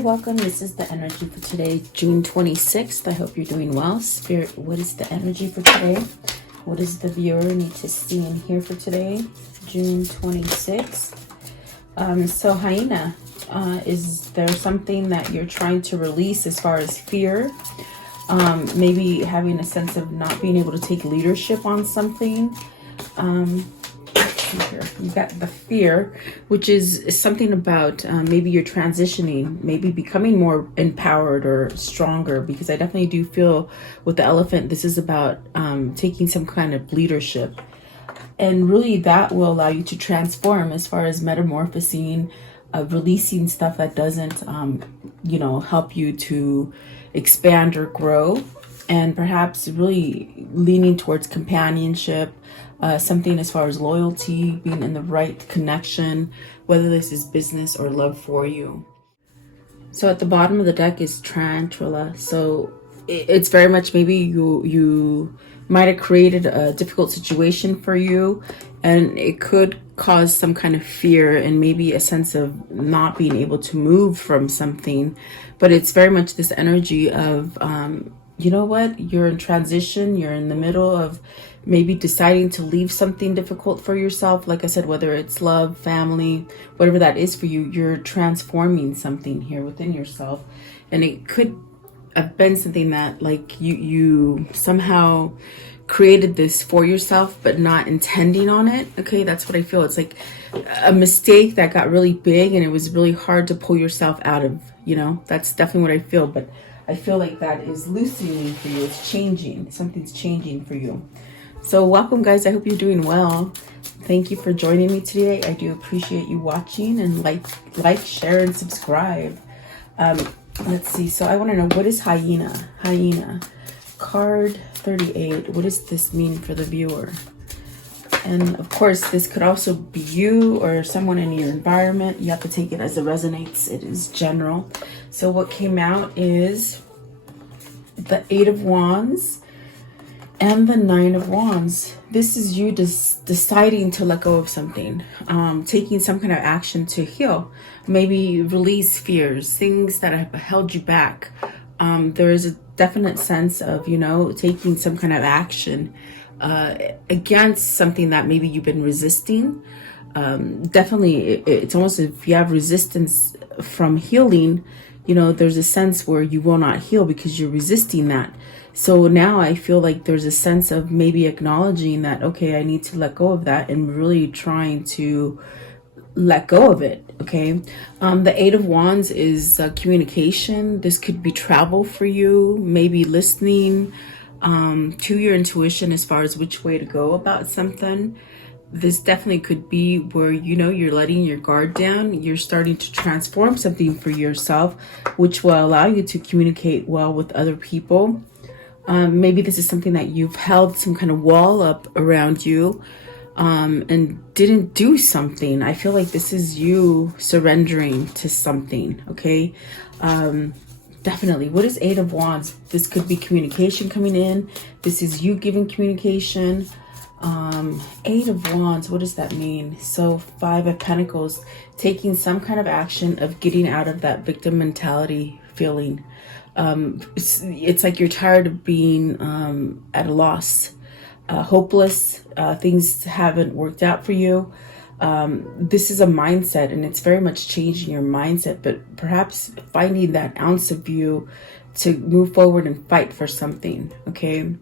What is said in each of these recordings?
welcome. This is the energy for today, June 26th. I hope you're doing well. Spirit, what is the energy for today? What does the viewer need to see and hear for today, June 26th? So hyena, is there something that you're trying to release as far as fear? Maybe having a sense of not being able to take leadership on something. Here you got the fear, which is something about maybe you're transitioning, maybe becoming more empowered or stronger, because I definitely do feel with the elephant this is about taking some kind of leadership, and really that will allow you to transform as far as metamorphosing, releasing stuff that doesn't help you to expand or grow, and perhaps really leaning towards companionship, something as far as loyalty, being in the right connection, whether this is business or love for you. So at the bottom of the deck is Tarantula. So it's very much maybe you might have created a difficult situation for you, and it could cause some kind of fear and maybe a sense of not being able to move from something. But it's very much this energy of you know what, you're in transition, you're in the middle of maybe deciding to leave something difficult for yourself. Like I said, whether it's love, family, whatever that is for you, you're transforming something here within yourself. And it could have been something that like you somehow created this for yourself but not intending on it. Okay, that's what I feel. It's like a mistake that got really big and it was really hard to pull yourself out of, that's definitely what I feel. But I feel like that is loosening for you. It's changing. Something's changing for you. So welcome, guys. I hope you're doing well. Thank you for joining me today. I do appreciate you watching, and like, share, and subscribe. Let's see. So I want to know, what is hyena? Hyena. Card 38. What does this mean for the viewer? And of course, this could also be you or someone in your environment. You have to take it as it resonates. It is general. So what came out is the 8 of Wands and the 9 of Wands. This is you deciding to let go of something, taking some kind of action to heal, maybe release fears, things that have held you back. There is a definite sense of, taking some kind of action against something that maybe you've been resisting. Definitely, it's almost if you have resistance from healing, there's a sense where you will not heal because you're resisting that. So now I feel like there's a sense of maybe acknowledging that, okay, I need to let go of that, and really trying to let go of it. Okay. The 8 of Wands is communication. This could be travel for you, maybe listening to your intuition as far as which way to go about something. This definitely could be where, you're letting your guard down. You're starting to transform something for yourself, which will allow you to communicate well with other people. Maybe this is something that you've held some kind of wall up around you and didn't do something. I feel like this is you surrendering to something. Okay. Definitely. What is 8 of Wands? This could be communication coming in. This is you giving communication. 8 of Wands, what does that mean? So 5 of Pentacles, taking some kind of action of getting out of that victim mentality feeling. It's like you're tired of being at a loss, hopeless. Things haven't worked out for you. This is a mindset, and it's very much changing your mindset, but perhaps finding that ounce of you to move forward and fight for something. Okay.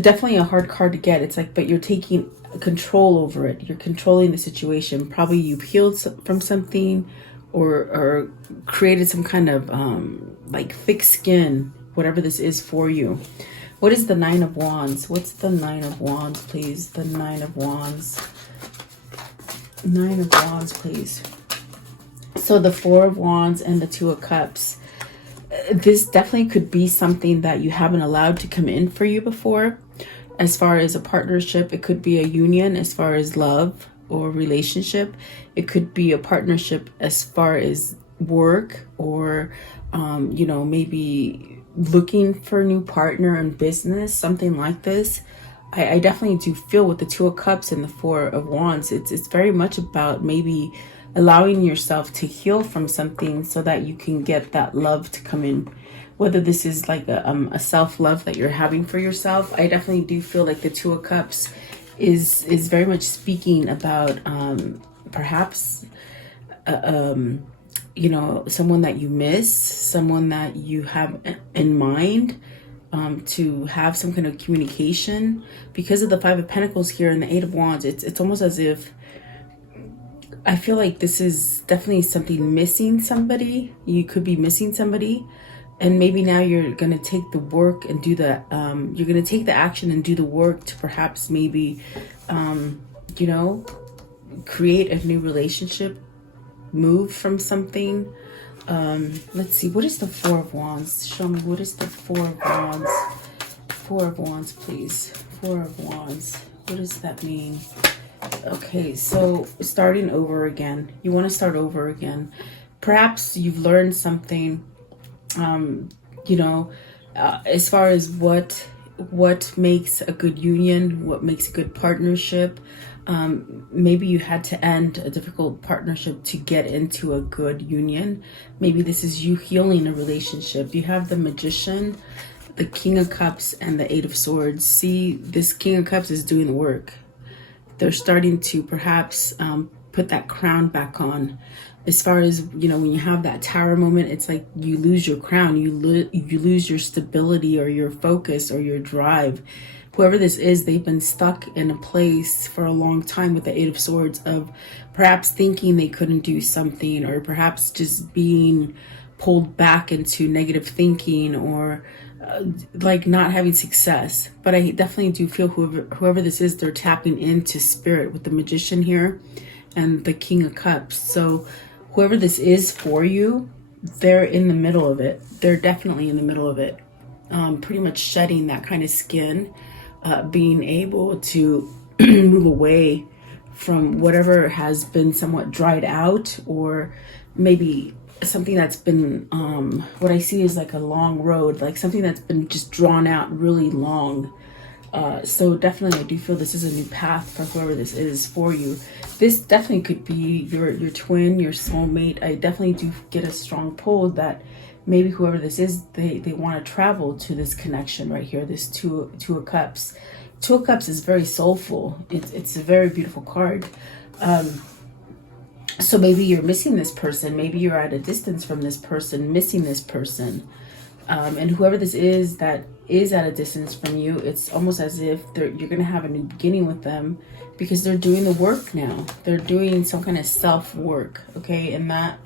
Definitely a hard card to get. It's like, but you're taking control over it. You're controlling the situation. Probably you've healed from something, or created some kind of like thick skin, whatever this is for you. What is the 9 of Wands? What's the 9 of Wands, please? The 9 of Wands. 9 of Wands, please. So the 4 of Wands and the 2 of Cups. This definitely could be something that you haven't allowed to come in for you before. As far as a partnership, it could be a union as far as love or relationship. It could be a partnership as far as work, or maybe looking for a new partner in business, something like this. I definitely do feel with the 2 of Cups and the 4 of Wands, it's very much about maybe allowing yourself to heal from something so that you can get that love to come in. Whether this is like a self-love that you're having for yourself, I definitely do feel like the Two of Cups is very much speaking about perhaps you know, someone that you miss, someone that you have in mind, to have some kind of communication. Because of the Five of Pentacles here and the Eight of Wands, it's almost as if I feel like this is definitely something missing somebody. You could be missing somebody, and maybe now you're going to take the work and do the you're going to take the action and do the work to perhaps maybe you know, create a new relationship, move from something. Let's see, what is the Four of Wands? Show me, what is the Four of Wands? Four of Wands, please. Four of Wands, what does that mean? Okay, so starting over again. You want to start over again. Perhaps you've learned something, you know, as far as what makes a good union, what makes a good partnership. Maybe you had to end a difficult partnership to get into a good union. Maybe this is you healing a relationship. You have the Magician, the King of Cups, and the Eight of Swords. See, this King of Cups is doing the work. They're starting to perhaps put that crown back on. As far as, you know, when you have that Tower moment, it's like you lose your crown, you lose your stability or your focus or your drive. Whoever this is, they've been stuck in a place for a long time with the Eight of Swords of perhaps thinking they couldn't do something, or perhaps just being pulled back into negative thinking, or like not having success. But I definitely do feel whoever this is, they're tapping into spirit with the Magician here and the King of Cups. So whoever this is for you, they're in the middle of it. They're definitely in the middle of it. Pretty much shedding that kind of skin, being able to move away from whatever has been somewhat dried out, or maybe something that's been, what I see is like a long road, like something that's been just drawn out really long. So definitely I do feel this is a new path for whoever this is for you. This definitely could be your twin, your soulmate. I definitely do get a strong pull that maybe whoever this is, they want to travel to this connection right here, this two of Cups. Two of Cups is very soulful. It's a very beautiful card. So maybe you're missing this person. Maybe you're at a distance from this person, missing this person. And whoever this is that is at a distance from you, it's almost as if you're going to have a new beginning with them, because they're doing the work now. They're doing some kind of self-work, okay? And that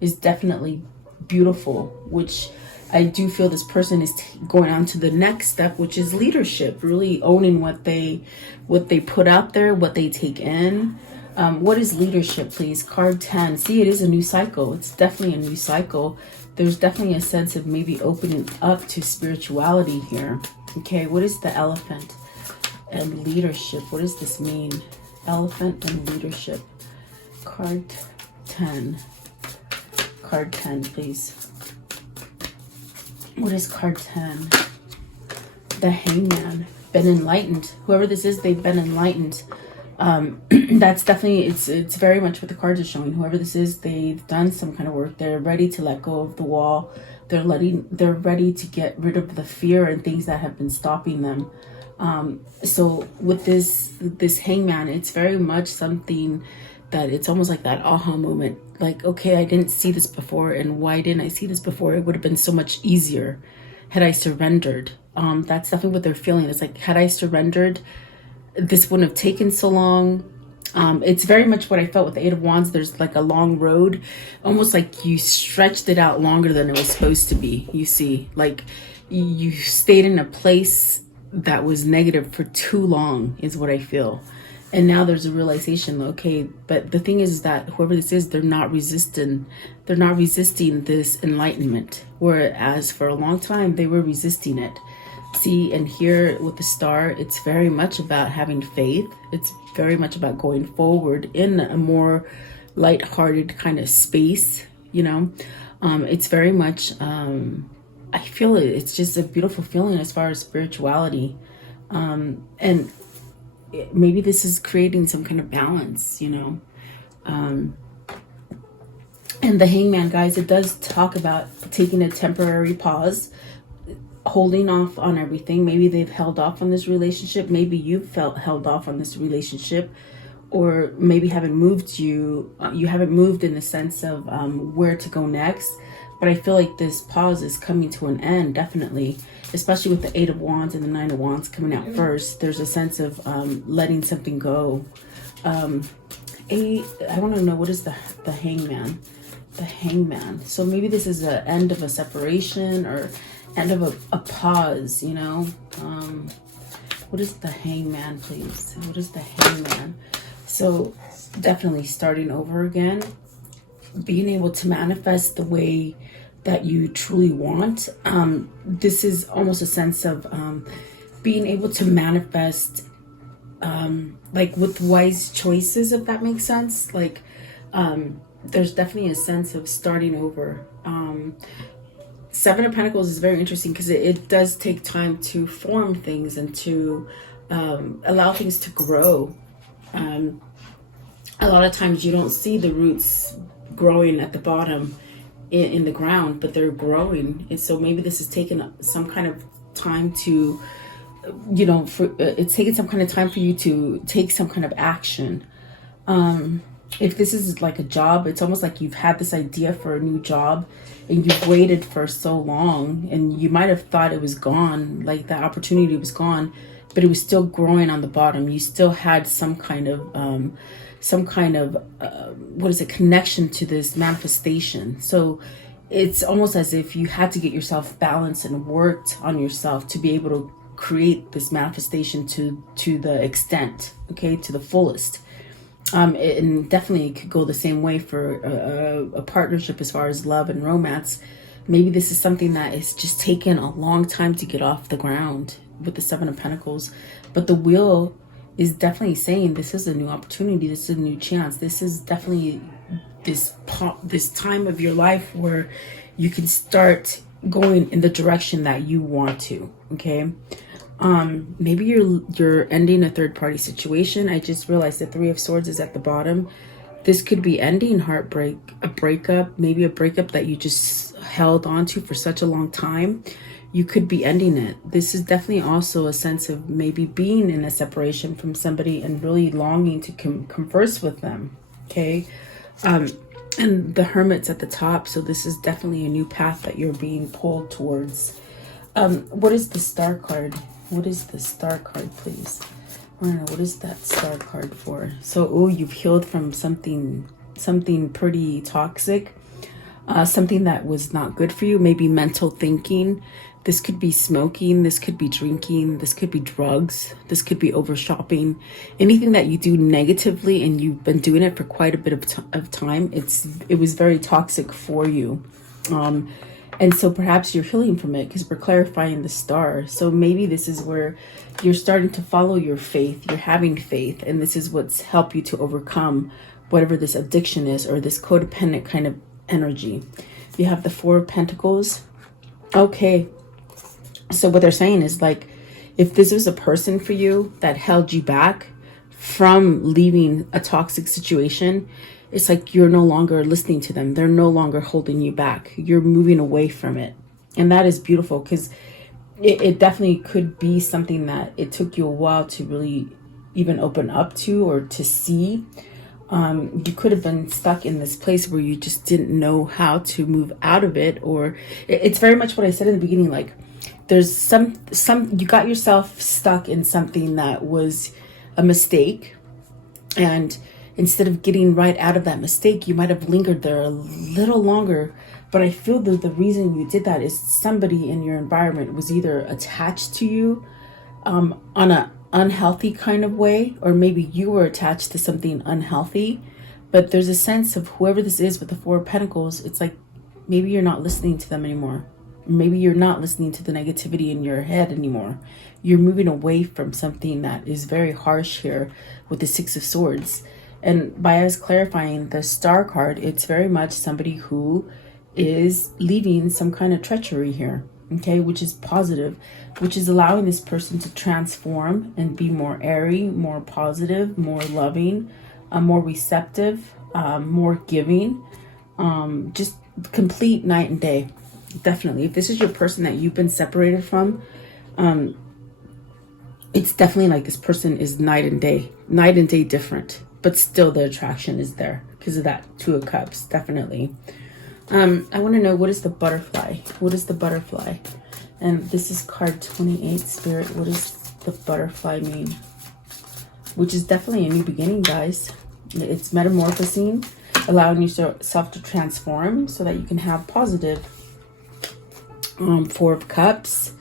is definitely beautiful, which I do feel this person is going on to the next step, which is leadership, really owning what they put out there, what they take in. What is leadership, please? Card 10. See, it is a new cycle. It's definitely a new cycle. There's definitely a sense of maybe opening up to spirituality here. Okay, what is the Elephant and leadership? What does this mean? Elephant and leadership. Card 10. Card 10, please. What is card 10? The Hangman. Been enlightened. Whoever this is, they've been enlightened. That's definitely, it's very much what the cards are showing. Whoever this is, they've done some kind of work. They're ready to let go of the wall. They're ready to get rid of the fear and things that have been stopping them. So with this Hangman, it's very much something that it's almost like that aha moment. Like, okay, I didn't see this before, and why didn't I see this before? It would have been so much easier had I surrendered. That's definitely what they're feeling. It's like, had I surrendered, this wouldn't have taken so long. It's very much what I felt with the Eight of Wands. There's like a long road, almost like you stretched it out longer than it was supposed to be. You see, like you stayed in a place that was negative for too long is what I feel. And now there's a realization, okay, but the thing is that whoever this is, they're not resisting this enlightenment. Whereas for a long time, they were resisting it. See, and here with the Star, it's very much about having faith. It's very much about going forward in a more lighthearted kind of space, you know. It's very much, I feel it's just a beautiful feeling as far as spirituality. And maybe this is creating some kind of balance, you know. And the Hangman, guys, it does talk about taking a temporary pause, holding off on everything. Maybe they've held off on this relationship. Maybe you've felt held off on this relationship, or maybe you haven't moved in the sense of where to go next. But I feel like this pause is coming to an end, definitely, especially with the Eight of Wands and the Nine of Wands coming out first. There's a sense of letting something go. I want to know, what is the Hangman? The Hangman. So maybe this is the end of a separation or end of a pause, you know. What is the Hangman, please? What is the Hangman? So definitely starting over again, being able to manifest the way that you truly want. This is almost a sense of being able to manifest like with wise choices, if that makes sense. Like there's definitely a sense of starting over. Seven of Pentacles is very interesting because it does take time to form things and to allow things to grow. A lot of times you don't see the roots growing at the bottom in the ground, but they're growing. And so maybe this is taking some kind of time to, you know, it's taking some kind of time for you to take some kind of action. If this is like a job, it's almost like you've had this idea for a new job and you've waited for so long, and you might have thought it was gone, like the opportunity was gone, but it was still growing on the bottom. You still had some kind of connection to this manifestation. So it's almost as if you had to get yourself balanced and worked on yourself to be able to create this manifestation to the extent, okay, to the fullest. And definitely it could go the same way for a partnership as far as love and romance. Maybe this is something that is just taken a long time to get off the ground with the Seven of Pentacles. But the Wheel is definitely saying this is a new opportunity. This is a new chance. This is definitely this time of your life where you can start going in the direction that you want to, okay? Maybe you're ending a third-party situation. I just realized the Three of Swords is at the bottom. This could be ending heartbreak, a breakup, maybe a breakup that you just held on to for such a long time. You could be ending it. This is definitely also a sense of maybe being in a separation from somebody and really longing to converse with them, okay? And the Hermit's at the top, so this is definitely a new path that you're being pulled towards. What is the Star card? What is the Star card, please? I don't know, what is that Star card for? So, oh, you've healed from something pretty toxic, something that was not good for you, maybe mental thinking. This could be smoking, this could be drinking, this could be drugs, this could be over shopping. Anything that you do negatively and you've been doing it for quite a bit of time, it was very toxic for you. And so perhaps you're healing from it because we're clarifying the Star. So maybe this is where you're starting to follow your faith. You're having faith. And this is what's helped you to overcome whatever this addiction is or this codependent kind of energy. You have the Four of Pentacles. Okay. So what they're saying is, like, if this was a person for you that held you back from leaving a toxic situation, it's like you're no longer listening to them. They're no longer holding you back. You're moving away from it. And that is beautiful because it definitely could be something that it took you a while to really even open up to or to see. You could have been stuck in this place where you just didn't know how to move out of it. Or it's very much what I said in the beginning, like there's some you got yourself stuck in something that was a mistake, and instead of getting right out of that mistake, you might have lingered there a little longer. But I feel that the reason you did that is somebody in your environment was either attached to you on an unhealthy kind of way, or maybe you were attached to something unhealthy. But there's a sense of whoever this is with the Four of Pentacles, it's like maybe you're not listening to them anymore. Maybe you're not listening to the negativity in your head anymore. You're moving away from something that is very harsh here with the Six of Swords. And by us clarifying the Star card, it's very much somebody who is leaving some kind of treachery here, okay, which is positive, which is allowing this person to transform and be more airy, more positive, more loving, more receptive, more giving. Just complete night and day. Definitely. If this is your person that you've been separated from, it's definitely like this person is night and day different, but still the attraction is there because of that Two of Cups. Definitely. I want to know, what is the butterfly? What is the butterfly? And this is card 28, Spirit. What does the butterfly mean? Which is definitely a new beginning, guys. It's metamorphosing, allowing yourself to transform so that you can have positive. Four of Cups.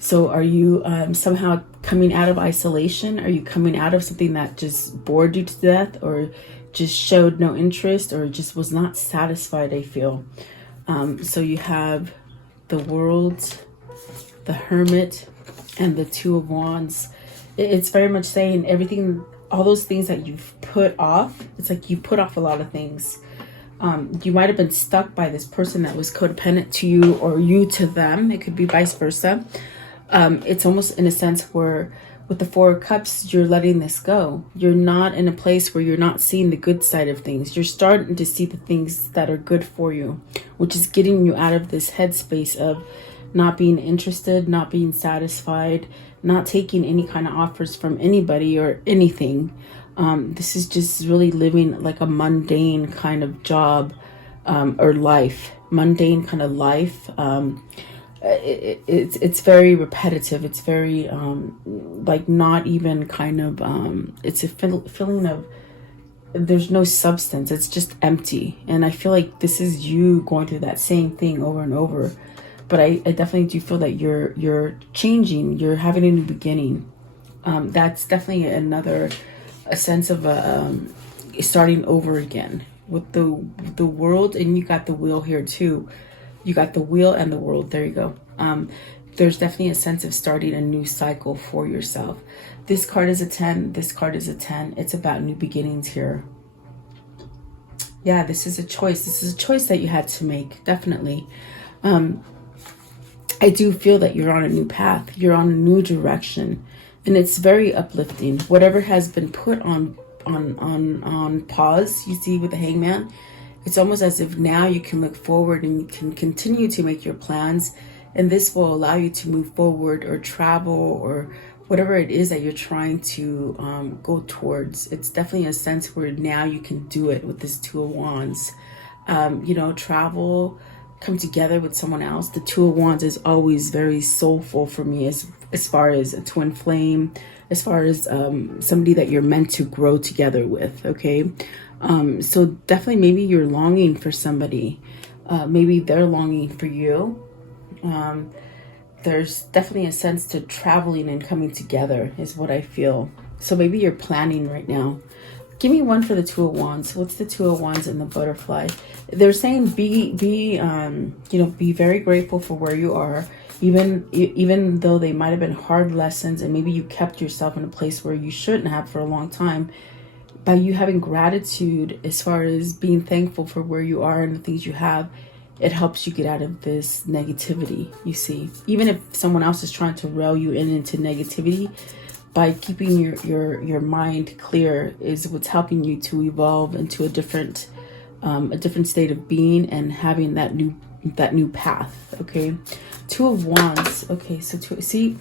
So are you somehow coming out of isolation? Are you coming out of something that just bored you to death, or just showed no interest, or just was not satisfied, I feel? So you have the World, the Hermit, and the Two of Wands. It's very much saying everything, all those things that you've put off. It's like you put off a lot of things. You might have been stuck by this person that was codependent to you, or you to them. It could be vice versa. It's almost in a sense where with the Four of Cups, you're letting this go. You're not in a place where you're not seeing the good side of things. You're starting to see the things that are good for you, which is getting you out of this headspace of not being interested, not being satisfied, not taking any kind of offers from anybody or anything. This is just really living like a mundane kind of job, or life, mundane kind of life. It's very repetitive. It's very like not even kind of it's a feeling of there's no substance. It's just empty. And I feel like this is you going through that same thing over and over. But I definitely do feel that you're changing. You're having a new beginning. That's definitely a sense of starting over again with the World, and you got the Wheel here too. You got the Wheel and the World. There you go. There's definitely a sense of starting a new cycle for yourself. This card is a 10. This card is a 10. It's about new beginnings here. Yeah, this is a choice. This is a choice that you had to make. Definitely. I do feel that you're on a new path. You're on a new direction. And it's very uplifting. Whatever has been put on pause, you see with the Hangman, it's almost as if now you can look forward and you can continue to make your plans, and this will allow you to move forward or travel or whatever it is that you're trying to go towards. It's definitely a sense where now you can do it with this Two of Wands. Travel, come together with someone else. The Two of Wands is always very soulful for me as far as a twin flame, as far as somebody that you're meant to grow together with, okay? So definitely maybe you're longing for somebody. Maybe they're longing for you. There's definitely a sense to traveling and coming together is what I feel. So maybe you're planning right now. Give me one for the Two of Wands. What's the Two of Wands and the butterfly? They're saying be very grateful for where you are, even though they might have been hard lessons, and maybe you kept yourself in a place where you shouldn't have for a long time. By you having gratitude as far as being thankful for where you are and the things you have, it helps you get out of this negativity, you see. Even if someone else is trying to rail you into negativity, by keeping your mind clear is what's helping you to evolve into a different state of being and having that new path, okay? Two of Wands. Okay, so see,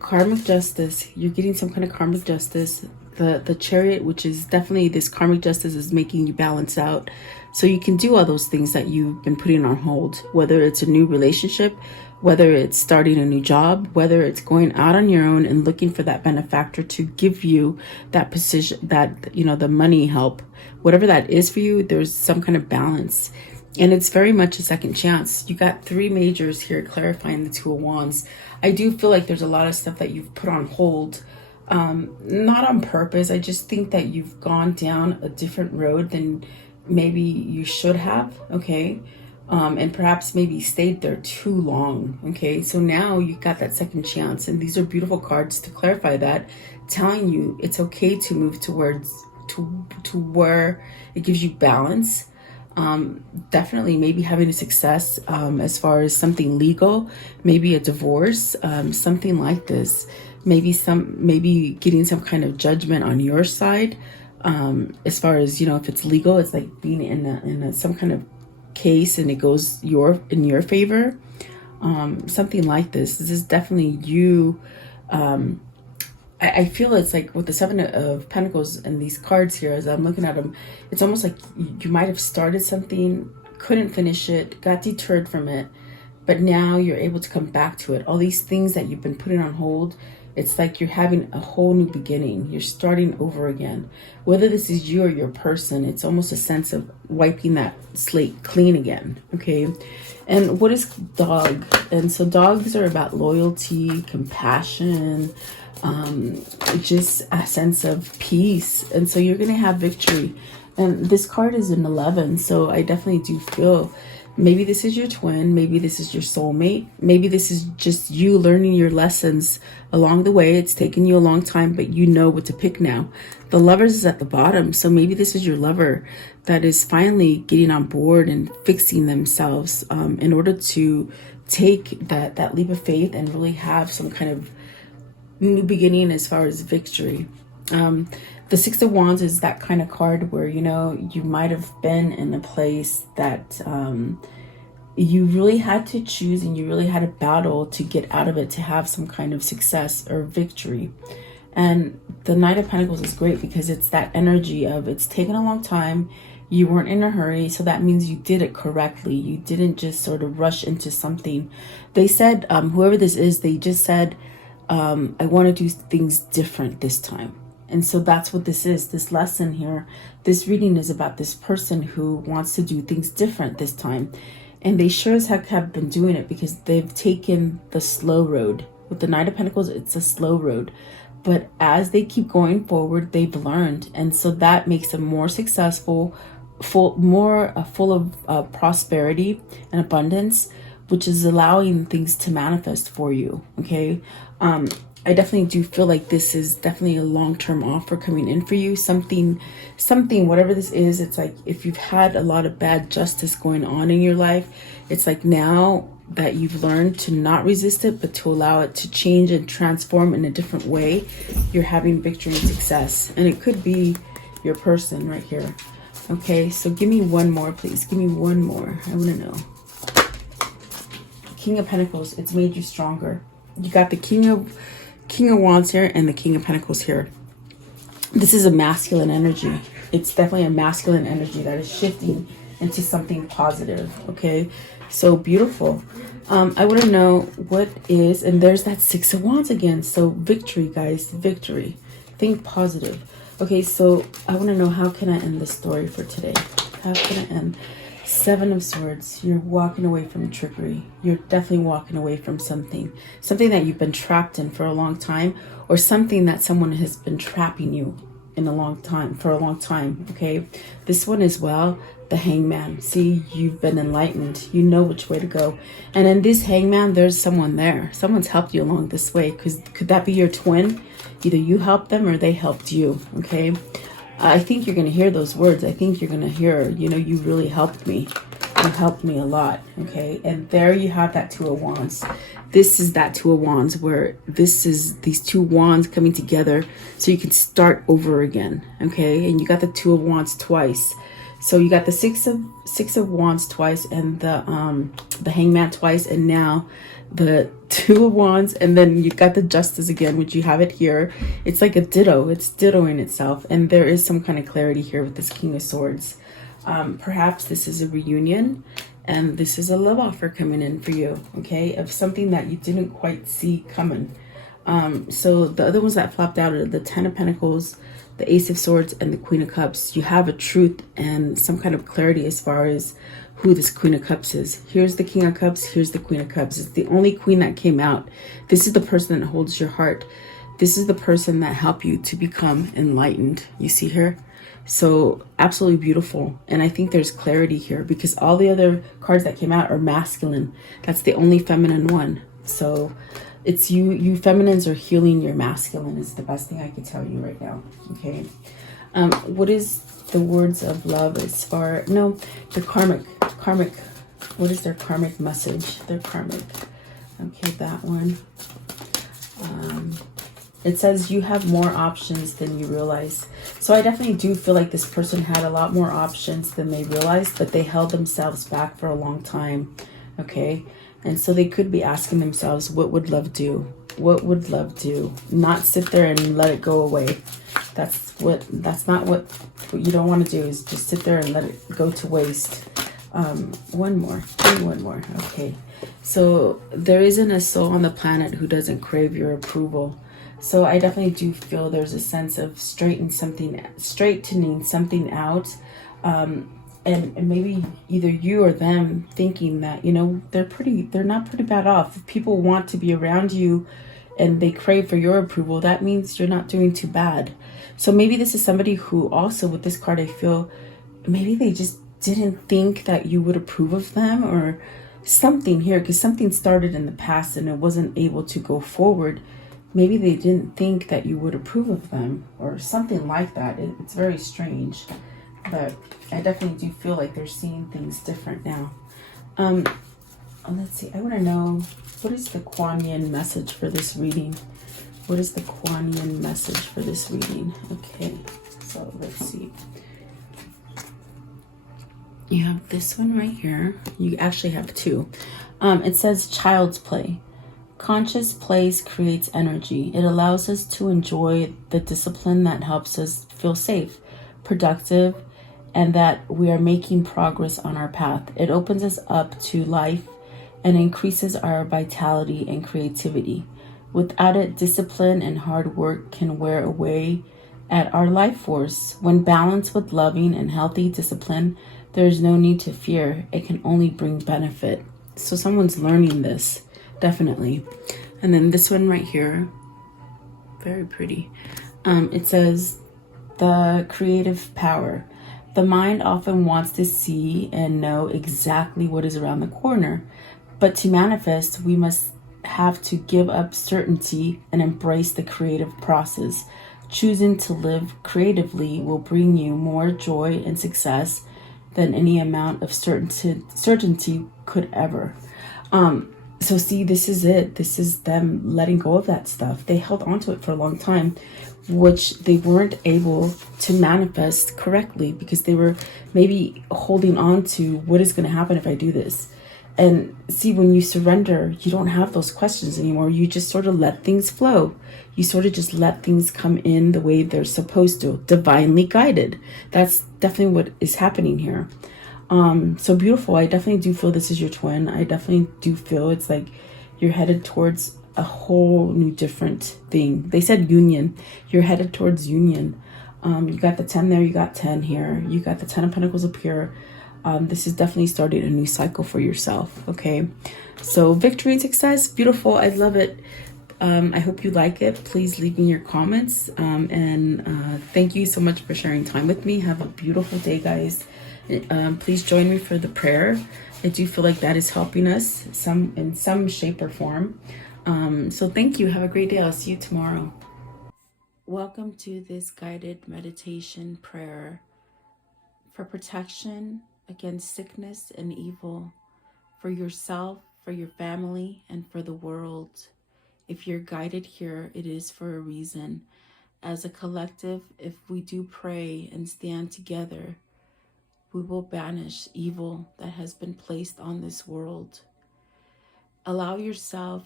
karmic justice. You're getting some kind of karmic justice. The Chariot, which is definitely this karmic justice, is making you balance out so you can do all those things that you've been putting on hold, whether it's a new relationship, whether it's starting a new job, whether it's going out on your own and looking for that benefactor to give you that position, that, the money help, whatever that is for you. There's some kind of balance, and it's very much a second chance. You got three majors here clarifying the Two of Wands. I do feel like there's a lot of stuff that you've put on hold. Not on purpose. I just think that you've gone down a different road than maybe you should have, okay? And perhaps maybe stayed there too long, okay? So now you got that second chance, and these are beautiful cards to clarify that, telling you it's okay to move towards to where it gives you balance. Definitely maybe having a success as far as something legal, maybe a divorce, something like this. Maybe getting some kind of judgment on your side, as far as, if it's legal. It's like being in some kind of case and it goes in your favor. Something like this. This is definitely you. I feel it's like with the Seven of Pentacles and these cards here, as I'm looking at them, it's almost like you might have started something, couldn't finish it, got deterred from it, but now you're able to come back to it. All these things that you've been putting on hold, it's like you're having a whole new beginning. You're starting over again. Whether this is you or your person, it's almost a sense of wiping that slate clean again, okay? And what is dog? And so dogs are about loyalty, compassion, just a sense of peace. And so you're going to have victory. And this card is an 11. So I definitely do feel maybe this is your twin. Maybe this is your soulmate. Maybe this is just you learning your lessons along the way. It's taken you a long time, but you know what to pick now. The Lovers is at the bottom. So maybe this is your lover that is finally getting on board and fixing themselves in order to take that leap of faith and really have some kind of new beginning as far as victory. The Six of Wands is that kind of card where, you know, you might have been in a place that you really had to choose and you really had a battle to get out of it to have some kind of success or victory. And the Knight of Pentacles is great because it's that energy of it's taken a long time. You weren't in a hurry, so that means you did it correctly. You didn't just sort of rush into something. They said, whoever this is, they just said, I want to do things different this time. And so that's what this is. This lesson here, this reading is about this person who wants to do things different this time. And they sure as heck have been doing it because they've taken the slow road. With the Knight of Pentacles, it's a slow road. But as they keep going forward, they've learned. And so that makes them more successful, full of prosperity and abundance, which is allowing things to manifest for you, okay? I definitely do feel like this is definitely a long-term offer coming in for you. Something, whatever this is, it's like if you've had a lot of bad justice going on in your life, it's like now that you've learned to not resist it, but to allow it to change and transform in a different way, you're having victory and success. And it could be your person right here. Okay, so give me one more, please. Give me one more. I want to know. King of Pentacles, it's made you stronger. You got the King of Wands here and the King of Pentacles here. This is a masculine energy. It's definitely a masculine energy that is shifting into something positive. Okay, so beautiful. I want to know what is, and there's that Six of Wands again. So victory, guys, victory. Think positive. Okay, so I want to know, how can I end this story for today? How can I end? Seven of Swords. You're walking away from trickery. You're definitely walking away from something that you've been trapped in for a long time, or something that someone has been trapping you in for a long time. Okay, this one as well, the Hangman. See, you've been enlightened. You know which way to go. And in this Hangman, there's someone there. Someone's helped you along this way. Because could that be your twin? Either you helped them or they helped you. Okay, I think you're going to hear those words. I think you're going to hear, you know, you really helped me. You helped me a lot. Okay, and there you have that Two of Wands. This is that Two of Wands, where this is these two wands coming together so you can start over again. Okay, and you got the Two of Wands twice. So you got the six of Wands twice, and the Hangman twice, and now the Two of Wands, and then you got the Justice again, which you have it here. It's like a ditto. It's dittoing itself, and there is some kind of clarity here with this King of Swords. Perhaps this is a reunion, and this is a love offer coming in for you, okay, of something that you didn't quite see coming. So the other ones that flopped out are the Ten of Pentacles, the Ace of Swords, and the Queen of Cups. You have a truth and some kind of clarity as far as who this Queen of Cups is. Here's the King of Cups. Here's the Queen of Cups. It's the only queen that came out. This is the person that holds your heart. This is the person that helped you to become enlightened. You see her? So absolutely beautiful. And I think there's clarity here because all the other cards that came out are masculine. That's the only feminine one. So it's you feminines are healing your masculine is the best thing I can tell you right now. Okay. What is the words of love as far, no, the karmic, what is their karmic message? Their karmic. Okay, that one. It says you have more options than you realize. So I definitely do feel like this person had a lot more options than they realized, but they held themselves back for a long time. Okay. And so they could be asking themselves, what would love do? What would love do? Not sit there and let it go away. That's not what you don't want to do, is just sit there and let it go to waste. One more. One more. Okay. So there isn't a soul on the planet who doesn't crave your approval. So I definitely do feel there's a sense of straightening something out. And maybe either you or them thinking that, they're not pretty bad off. If people want to be around you and they crave for your approval, that means you're not doing too bad. So maybe this is somebody who also, with this card, I feel maybe they just didn't think that you would approve of them or something here, because something started in the past and it wasn't able to go forward. Maybe they didn't think that you would approve of them or something like that. It's very strange, but I definitely do feel like they're seeing things different now. Let's see. I want to know, what is the Kuan Yin message for this reading? What is the Kuan Yin message for this reading? Okay, so let's see. You have this one right here. You actually have two. It says child's play. Conscious plays creates energy. It allows us to enjoy the discipline that helps us feel safe, productive, and that we are making progress on our path. It opens us up to life and increases our vitality and creativity. Without it, discipline and hard work can wear away at our life force. When balanced with loving and healthy discipline, there is no need to fear. It can only bring benefit. So someone's learning this, definitely. And then this one right here, very pretty. It says the creative power. The mind often wants to see and know exactly what is around the corner. But to manifest, we must have to give up certainty and embrace the creative process. Choosing to live creatively will bring you more joy and success than any amount of certainty could ever. So see, this is it. This is them letting go of that stuff. They held on to it for a long time, which they weren't able to manifest correctly because they were maybe holding on to what is going to happen if I do this. And see, when you surrender, you don't have those questions anymore. You just sort of let things flow. You sort of just let things come in the way they're supposed to, divinely guided. That's definitely what is happening here. So beautiful. I definitely do feel this is your twin. I definitely do feel it's like you're headed towards a whole new different thing. They said union. You're headed towards union. You got the 10 there. You got 10 here. You got the 10 of Pentacles up here. This is definitely starting a new cycle for yourself. Okay. So victory and success. Beautiful. I love it. I hope you like it. Please leave me your comments. And thank you so much for sharing time with me. Have a beautiful day, guys. Please join me for the prayer. I do feel like that is helping us in some shape or form. So thank you. Have a great day. I'll see you tomorrow. Welcome to this guided meditation prayer for protection against sickness and evil, for yourself, for your family, and for the world. If you're guided here, it is for a reason. As a collective, if we do pray and stand together, we will banish evil that has been placed on this world. Allow yourself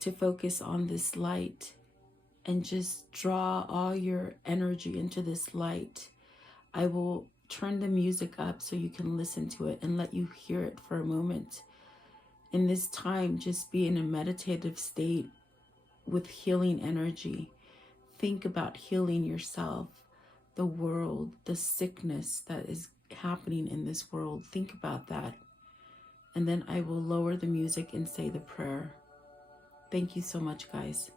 to focus on this light and just draw all your energy into this light. I will turn the music up so you can listen to it and let you hear it for a moment. In this time, just be in a meditative state with healing energy. Think about healing yourself, the world, the sickness that is happening in this world. Think about that. And then I will lower the music and say the prayer. Thank you so much, guys.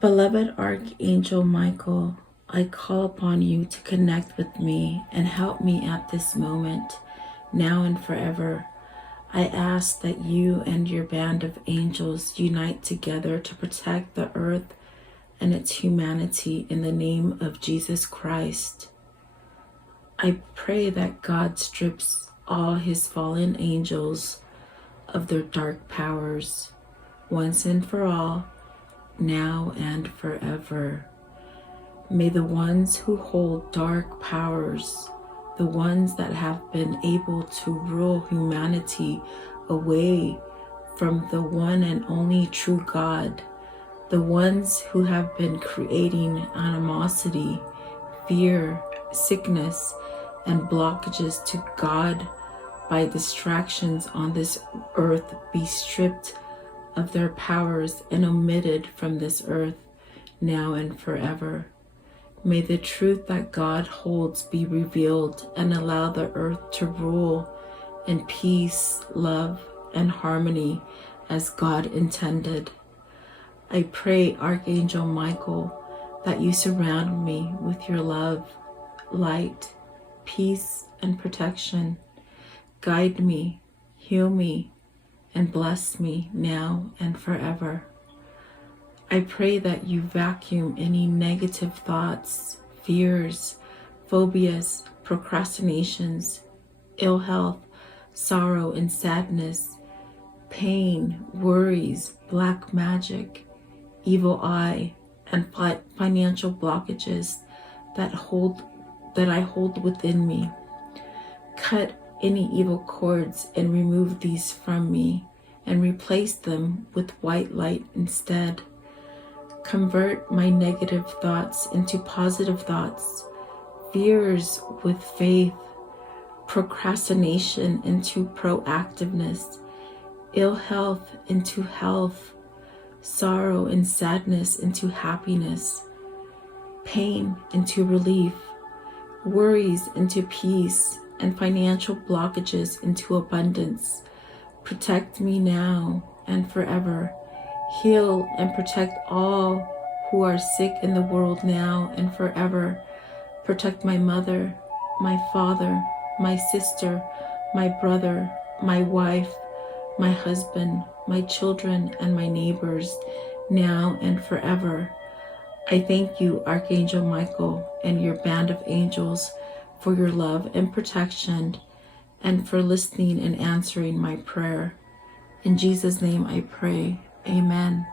Beloved Archangel Michael, I call upon you to connect with me and help me at this moment, now and forever. I ask that you and your band of angels unite together to protect the earth and its humanity in the name of Jesus Christ. I pray that God strips all his fallen angels of their dark powers, once and for all, now and forever. May the ones who hold dark powers, the ones that have been able to rule humanity away from the one and only true God, the ones who have been creating animosity, fear, sickness, and blockages to God by distractions on this earth be stripped of their powers and omitted from this earth, now and forever. May the truth that God holds be revealed and allow the earth to rule in peace, love, and harmony as God intended. I pray, Archangel Michael, that you surround me with your love, light, peace, and protection. Guide me, heal me, and bless me now and forever. I pray that you vacuum any negative thoughts, fears, phobias, procrastinations, ill health, sorrow and sadness, pain, worries, black magic, evil eye, and financial blockages that I hold within me. Cut any evil cords and remove these from me and replace them with white light instead. Convert my negative thoughts into positive thoughts, fears with faith, procrastination into proactiveness, ill health into health, sorrow and sadness into happiness, pain into relief, worries into peace, and financial blockages into abundance. Protect me now and forever. Heal and protect all who are sick in the world now and forever. Protect my mother, my father, my sister, my brother, my wife, my husband, my children, and my neighbors now and forever. I thank you, Archangel Michael, and your band of angels for your love and protection and for listening and answering my prayer. In Jesus' name I pray. Amen.